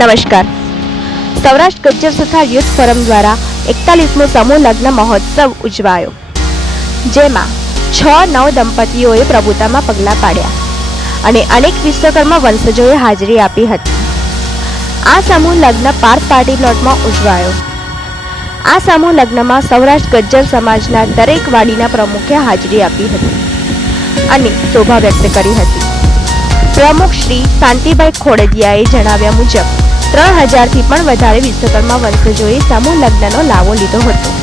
નમસ્કાર. Saurashtra Gajjar સથા youth forum દ્વારા 41મો સમૂહ લગ્ન મહોત્સવ ઉજવાયો, જેમાં 6 નવ દંપતીઓએ પ્રભુતામાં પગલાં પાડ્યા અને અનેક વિશ્વકર્મા વંશજોએ હાજરી આપી હતી. આ સમૂહ લગ્ન પાર્ક પાર્ટી પ્લોટમાં ઉજવાયો. આ સમૂહ લગ્નમાં સૌરાષ્ટ્ર ગજ્જર સમાજના દરેક વાડીના પ્રમુખે હાજરી આપી હતી અને શોભા વ્યક્ત કરી હતી. પ્રમુખ શ્રી શાંતિભાઈ ખોડદિયાએ જણાવ્યા મુજબ 3000થી પણ વધારે વિશ્વકર્મા વંશજોએ સમૂહ લગ્નનો લાવો લીધો હતો.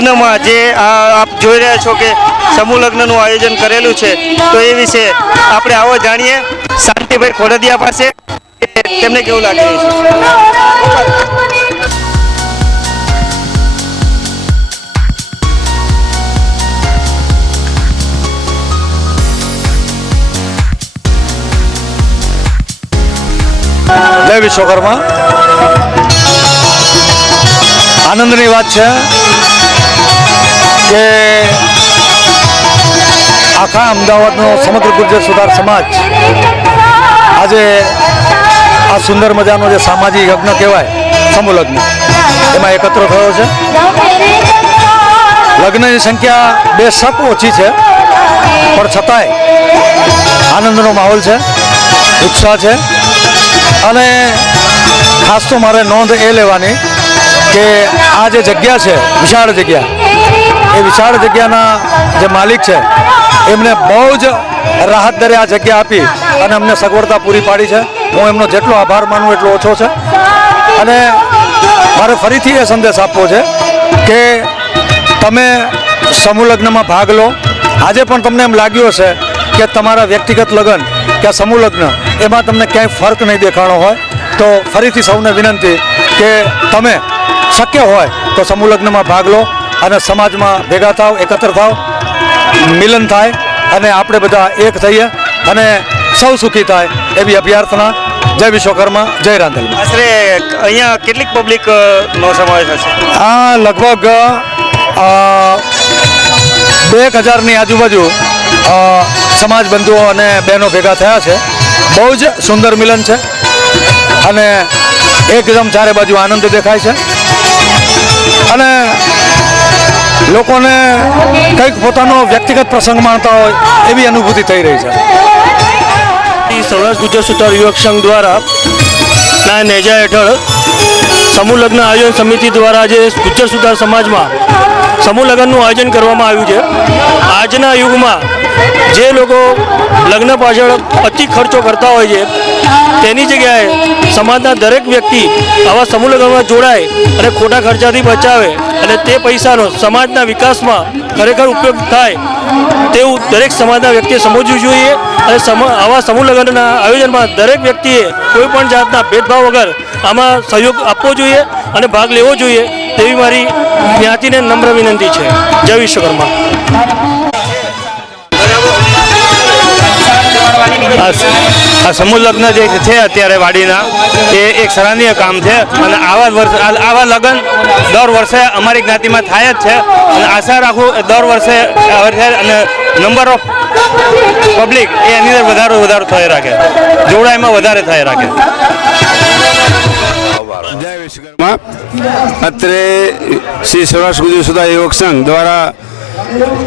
લગ્નમાં જે આપ જોઈ રહ્યા છો કે સમૂહ લગ્નનું આયોજન કરેલું છે, તો એ વિશે આપણે આવો જાણીએ શાંતિભાઈ ખોડદિયા પાસે કે તેમને કેવું લાગે છે. જય વિશ્વકર્મા. આનંદની વાત છે કે આખા અમદાવાદનો સમગ્ર ગુર્જર સુધાર સમાજ આજે આ સુંદર મજાનો જે સામાજિક યજ્ઞ કહેવાય સમૂહ લગ્ન, એમાં એકત્ર થયો છે. લગ્નની સંખ્યા બેશક ઓછી છે, પણ છતાંય આનંદનો માહોલ છે, ઉત્સાહ છે. અને ખાસ તો મારે નોંધ એ લેવાની કે આ જે જગ્યા છે, વિશાળ જગ્યા, એ વિશાળ જગ્યાના જે માલિક છે એમને બહુ જ રાહત દરે આ જગ્યા આપી અને અમને સગવડતા પૂરી પાડી છે. હું એમનો જેટલો આભાર માનું એટલો ઓછો છે. અને મારે ફરીથી એ સંદેશ આપવો છે કે તમે સમૂહ લગ્નમાં ભાગ લો. આજે પણ તમને એમ લાગ્યું હશે કે તમારા વ્યક્તિગત લગ્ન કે સમૂહ લગ્ન એમાં તમને ક્યાંય ફર્ક નહીં દેખાણો હોય, તો ફરીથી સૌને વિનંતી કે તમે શક્ય હોય તો સમૂહ લગ્નમાં ભાગ લો અને સમાજમાં ભેગા થાવ, એકત્ર થાવ, મિલન થાય અને આપણે બધા એક થઈએ અને સૌ સુખી થાય એવી અભ્યર્થના. જય વિશ્વકર્મા, જય રાંધલ. આશરે અહીંયા કેટલીક પબ્લિક નો સમાવેશ હશે? આ લગભગ 1000ની આજુબાજુ સમાજ બંધુઓ અને બહેનો ભેગા થયા છે. બહુ જ સુંદર મિલન છે અને એકદમ ચારે બાજુ આનંદ દેખાય છે અને લોકોને કંઈક પોતાનો વ્યક્તિગત પ્રસંગ માણતા હોય એવી અનુભૂતિ થઈ રહી છે. સૌરાષ્ટ્ર ગુર્જર સુધાર યુવક સંઘ દ્વારા ના નેજા હેઠળ સમૂહ લગ્ન આયોજન સમિતિ દ્વારા આજે ગુર્જર સુધાર સમાજમાં સમૂહ લગ્નનું આયોજન કરવામાં આવ્યું છે. આજના યુગમાં જે લોકો લગ્ન પાછળ અતિ ખર્ચો કરતા હોય છે, તેની જગ્યાએ સમાજના દરેક વ્યક્તિ આવા સમૂહ લગ્નમાં જોડાય અને ખોટા ખર્ચાથી બચાવે અને તે પૈસાનો સમાજના વિકાસમાં ખરેખર ઉપયોગ થાય તેવું દરેક સમાજના વ્યક્તિએ સમજવું જોઈએ. અને આવા સમૂહ લગ્નના આયોજનમાં દરેક વ્યક્તિએ કોઈ પણ જાતના ભેદભાવ વગર આમાં સહયોગ આપવો જોઈએ અને ભાગ લેવો જોઈએ તેવી મારી જ્ઞાતિને નમ્ર વિનંતી છે. જય વિશ્વકર્મા. આ સમૂહ લગ્ન જે છે અત્યારે વાડીના, એ એક સરાહનીય કામ છે અને આવા લગ્ન દર વર્ષે અમારી જ્ઞાતિમાં થાય જ છે અને આશા રાખું દર વર્ષે અને નંબર ઓફ પબ્લિક એ એની અંદર વધારો થઈ રાખે, જોડાયમાં વધારે થઈ રાખે. જય વિશ્વકર્મા. અત્રે શ્રી સૌરાષ્ટ્ર ગુર્જર સુધાર યુવક સંઘ દ્વારા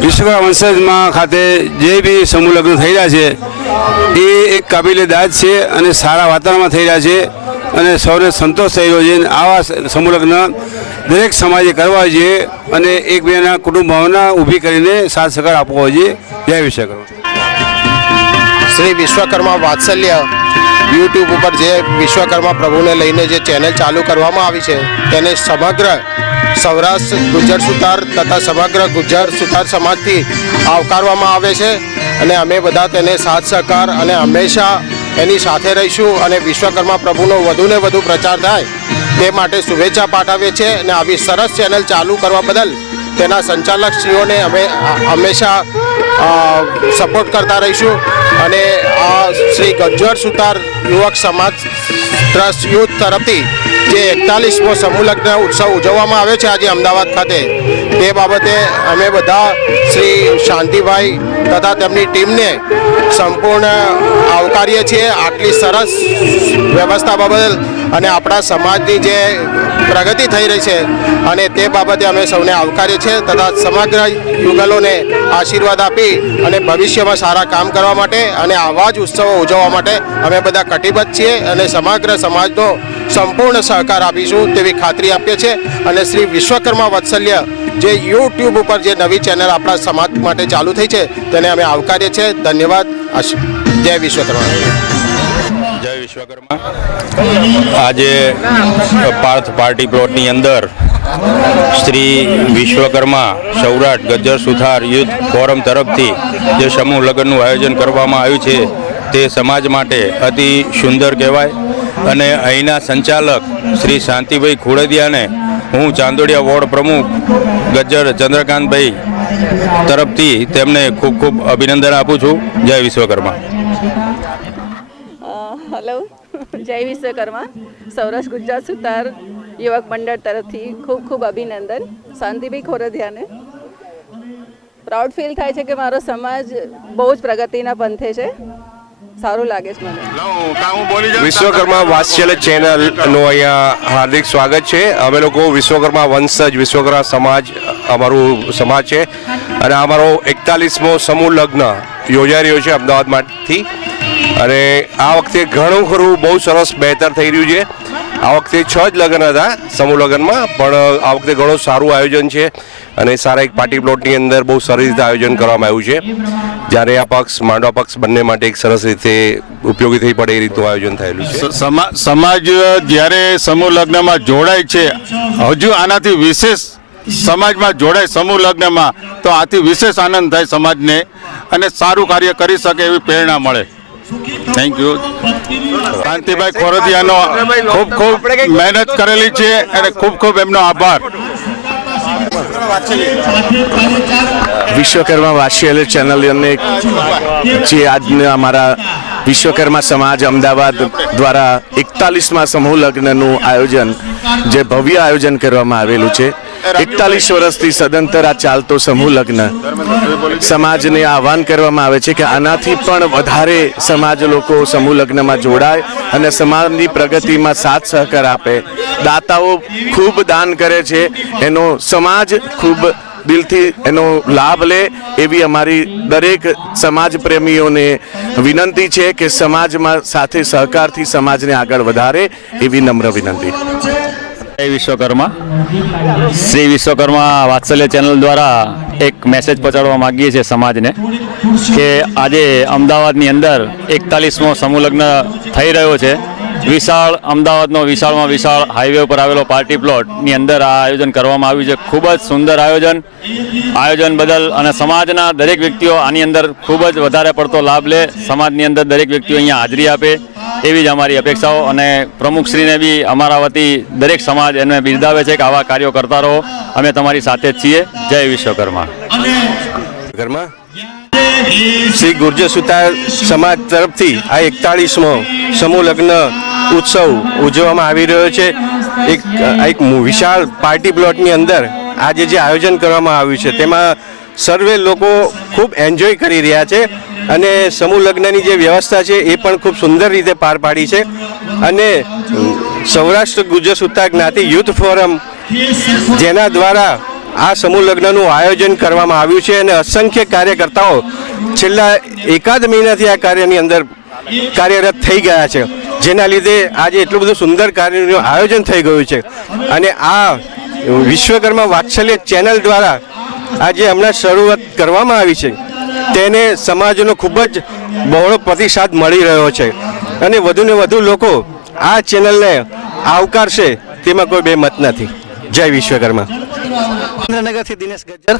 વિશ્વકર્મા વંશજમાં ખાતે જે બી સમૂહ લગ્ન થઈ રહ્યા છે એ એક કાબિલે દાદ છે અને સારા વાતાવરણમાં થઈ રહ્યા છે અને સૌને સંતોષ થઈ રહ્યો છે. આવા સમૂહ લગ્ન દરેક સમાજે કરવા જોઈએ અને એકબીજાના કુટુંબ ભાવના ઊભી કરીને સાથ સહકાર આપવો જોઈએ. જય વિશ્વકર્મા. શ્રી વિશ્વકર્મા વાત્સલ્ય યુટ્યુબ ઉપર જે વિશ્વકર્મા પ્રભુને લઈને જે ચેનલ ચાલુ કરવામાં આવી છે તેને સમગ્ર સૌરાષ્ટ્ર ગુર્જર સુધાર તથા સમગ્ર ગુર્જર સુધાર સમાજથી આવકારવામાં આવે છે અને અમે બધા તેને સાથ સહકાર અને હંમેશા એની સાથે રહીશું અને વિશ્વકર્મા પ્રભુનો વધુને વધુ પ્રચાર થાય તે માટે શુભેચ્છા પાઠવીએ છીએ અને આવી સરસ ચેનલ ચાલુ કરવા બદલ તેના સંચાલકશ્રીઓને અમે હંમેશા સપોર્ટ કરતા રહીશું. અને આ શ્રી ગુર્જર સુધાર યુવક સમાજ ટ્રસ્ટ યુથ તરફથી જે 41મો સમૂહ લગ્ન ઉત્સવ ઉજવવામાં આવે છે આજે અમદાવાદ ખાતે, તે બાબતે અમે બધા શ્રી શાંતિભાઈ તથા તેમની ટીમને સંપૂર્ણ આવકારીએ છીએ આટલી સરસ વ્યવસ્થા બદલ અને આપણા સમાજની જે પ્રગતિ થઈ રહી છે અને તે બાબતે અમે સૌને આવકારીએ છીએ તથા સમગ્ર યુગલોને આશીર્વાદ આપી અને ભવિષ્યમાં સારા કામ કરવા માટે અને આવા જ ઉત્સવો ઉજવવા માટે અમે બધા કટિબદ્ધ છીએ અને સમગ્ર સમાજનો સંપૂર્ણ સહકાર આપીશું તેવી ખાતરી આપીએ છીએ. અને શ્રી વિશ્વકર્મા વાત્સલ્ય જે યુટ્યુબ ઉપર જે નવી ચેનલ આપણા સમાજ માટે ચાલુ થઈ છે તેને અમે આવકારીએ છીએ. ધન્યવાદ. જય વિશ્વકર્મા. જય વિશ્વકર્મા. આજે પાર્થ પાર્ટી પ્લોટની અંદર શ્રી વિશ્વકર્મા સૌરાષ્ટ્ર ગજ્જર સુથાર યુથ ફોરમ તરફથી જે સમૂહ લગ્નનું આયોજન કરવામાં આવ્યું છે તે સમાજ માટે અતિ સુંદર કહેવાય અને અહીંના સંચાલક શ્રી શાંતિભાઈ ખોડદિયાને હું ચાંદોડિયા વોર્ડ પ્રમુખ ગજ્જર ચંદ્રકાંતભાઈ તરફથી તેમને ખૂબ ખૂબ અભિનંદન આપું છું. જય વિશ્વકર્મા. હલો, જય વિશ્વકર્મા. સૌરાષ્ટ્ર ગુજરાત સુતાર યુવક મંડળ તરફથી ખૂબ ખૂબ અભિનંદન શાંતિભાઈ ખોરદિયાને. પ્રાઉડ ફીલ થાય છે કે મારો સમાજ બહુ જ પ્રગતિના પંથે છે. સારું લાગે છે મને. વિશ્વકર્મા વાત્સલ્ય ચેનલનું અહીંયા હાર્દિક સ્વાગત છે. અમે લોકો વિશ્વકર્મા વંશજ વિશ્વકર્મા સમાજ અમારું સમાજ છે અને અમારો 41મો સમૂહ લગ્ન યોજાઈ રહ્યો છે અમદાવાદમાંથી. અને આ વખતે ઘણું ખરું બહુ સરસ બહેતર થઈ રહ્યું છે. આ વખતે 6 જ લગ્ન હતા સમૂહ લગ્નમાં, પણ આ વખતે ઘણું સારું આયોજન છે અને સારા એક પાર્ટી પ્લોટની અંદર બહુ સરસ રીતે આયોજન કરવામાં આવ્યું છે. જ્યારે આ પક્ષ માંડવા પક્ષ બંને માટે એક સરસ રીતે ઉપયોગી થઈ પડે એ રીતનું આયોજન થયેલું છે. સમાજ જ્યારે સમૂહ લગ્નમાં જોડાય છે, હજુ આનાથી વિશેષ સમાજમાં જોડાય સમૂહ લગ્નમાં તો આથી વિશેષ આનંદ થાય સમાજને અને સારું કાર્ય કરી શકે એવી પ્રેરણા મળે. Thank you. શાંતિભાઈ ખોરદિયાનો ખૂબ ખૂબ મહેનત કરેલી છે અને ખૂબ ખૂબ એમનો આભાર. વિશ્વકર્મા વાત્સલ્ય ચેનલને જે આજના અમારા વિશ્વકર્મા સમાજ અમદાવાદ દ્વારા 41મા સમૂહ લગ્નનું આયોજન, જે ભવ્ય આયોજન કરવામાં આવેલું છે. 41 વર્ષથી સદંતર આ ચાલતો સમૂહ લગ્ન સમાજને આહવાન કરવામાં આવે છે કે આનાથી પણ વધારે સમાજ લોકો સમૂહ લગ્નમાં જોડાય અને સમાજની પ્રગતિમાં સાથ સહકાર આપે. દાતાઓ ખૂબ દાન કરે છે, એનો સમાજ ખૂબ દિલથી એનો લાભ લે એવી અમારી દરેક સમાજ પ્રેમીઓને વિનંતી છે કે સમાજમાં સાથે સહકારથી સમાજને આગળ વધારે એવી નમ્ર વિનંતી. જય વિશ્વકર્મા. શ્રી વિશ્વકર્મા વાત્સલ્ય ચેનલ દ્વારા એક મેસેજ પહોંચાડવા માગીએ છીએ સમાજને કે આજે અમદાવાદની અંદર 41મો સમૂહ લગ્ન થઈ રહ્યો છે. વિશાળ અમદાવાદનો વિશાળમાં વિશાળ હાઈવે ઉપર આવેલો પાર્ટી પ્લોટની અંદર આ આયોજન કરવામાં આવ્યું છે. ખૂબ જ સુંદર આયોજન બદલ અને સમાજના દરેક વ્યક્તિઓ આની અંદર ખૂબ જ વધારે પડતો લાભ લે, સમાજની અંદર દરેક વ્યક્તિઓ અહીંયા હાજરી આપે એવી જ અમારી અપેક્ષાઓ. અને પ્રમુખશ્રીને બી અમારા વતી દરેક સમાજ એને બિરદાવે છે કે આવા કાર્યો કરતા રહો, અમે તમારી સાથે જ છીએ. જય વિશ્વકર્મા. શ્રી ગુર્જર સુતાર સમાજ તરફથી આ 41મો સમૂહ લગ્ન ઉત્સવ ઉજવવામાં આવી રહ્યો છે. એક વિશાળ પાર્ટી પ્લોટની અંદર આજે જે આયોજન કરવામાં આવ્યું છે તેમાં સર્વે લોકો ખૂબ એન્જોય કરી રહ્યા છે અને સમૂહ લગ્નની જે વ્યવસ્થા છે એ પણ ખૂબ સુંદર રીતે પાર પાડી છે. અને સૌરાષ્ટ્ર ગુર્જર સુતાર જ્ઞાતિ યુથ ફોરમ જેના દ્વારા આ સમૂહ લગ્નનું આયોજન કરવામાં આવ્યું છે અને અસંખ્ય કાર્યકર્તાઓ છેલ્લા એકાદ મહિનાથી આ કાર્યની અંદર કાર્યરત થઈ ગયા છે, જેના લીધે આજે એટલું બધું સુંદર કાર્યનું આયોજન થઈ ગયું છે. અને આ વિશ્વકર્મા વાત્સલ્ય ચેનલ દ્વારા આજે હમણાં શરૂઆત કરવામાં આવી છે તેને સમાજનો ખૂબ જ બહોળો પ્રતિસાદ મળી રહ્યો છે અને વધુને વધુ લોકો આ ચેનલને આવકારશે તેમાં કોઈ બેમત નથી. જય વિશ્વકર્મા. સુરેન્દ્રનગરથી દિનેશ ગજ્જર.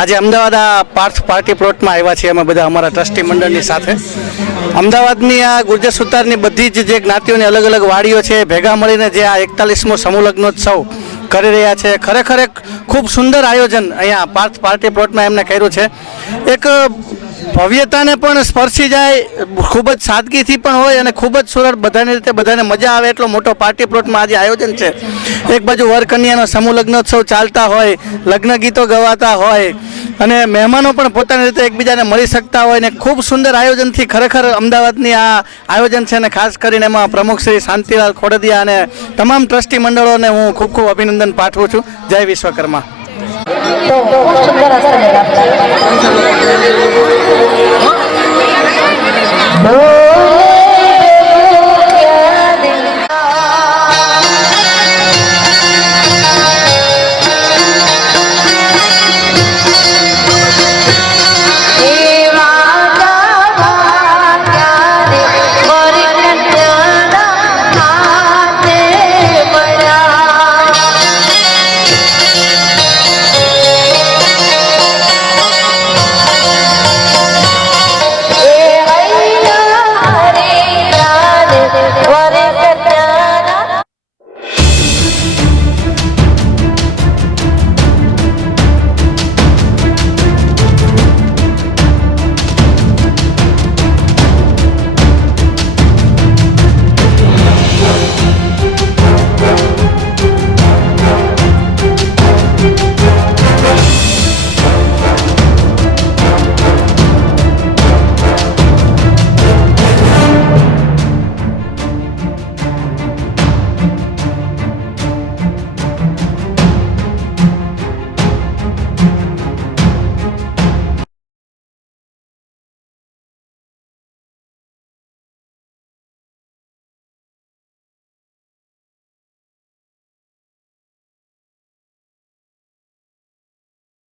આજે અમદાવાદ આ પાર્ટી પ્લોટમાં આવ્યા છીએ અમે બધા અમારા ટ્રસ્ટી મંડળની સાથે. અમદાવાદની આ ગુર્જર સુતારની બધી જ જે જ્ઞાતિઓની અલગ અલગ વાડીઓ છે ભેગા મળીને જે આ 41મો સમૂહ લગ્નોત્સવ કરી રહ્યા છે. ખરેખર એક ખૂબ સુંદર આયોજન અહીંયા પાર્ટી પ્લોટમાં એમને કર્યું છે. એક ભવ્યતાને પણ સ્પર્શી જાય, ખૂબ જ સાદગીથી પણ હોય અને ખૂબ જ સરળ બધાની રીતે બધાને મજા આવે એટલો મોટો પાર્ટી પ્લોટમાં આજે આયોજન છે. એક બાજુ વર કન્યાનો સમૂહ લગ્નોત્સવ ચાલતા હોય, લગ્ન ગીતો ગવાતા હોય અને મહેમાનો પણ પોતાની રીતે એકબીજાને મળી શકતા હોય ને ખૂબ સુંદર આયોજનથી ખરેખર અમદાવાદની આ આયોજન છે અને ખાસ કરીને એમાં પ્રમુખ શ્રી શાંતિલાલ ખોડદિયા અને તમામ ટ્રસ્ટી મંડળોને હું ખૂબ ખૂબ અભિનંદન પાઠવું છું. જય વિશ્વકર્મા. તો ખૂબ સુંદર હશે.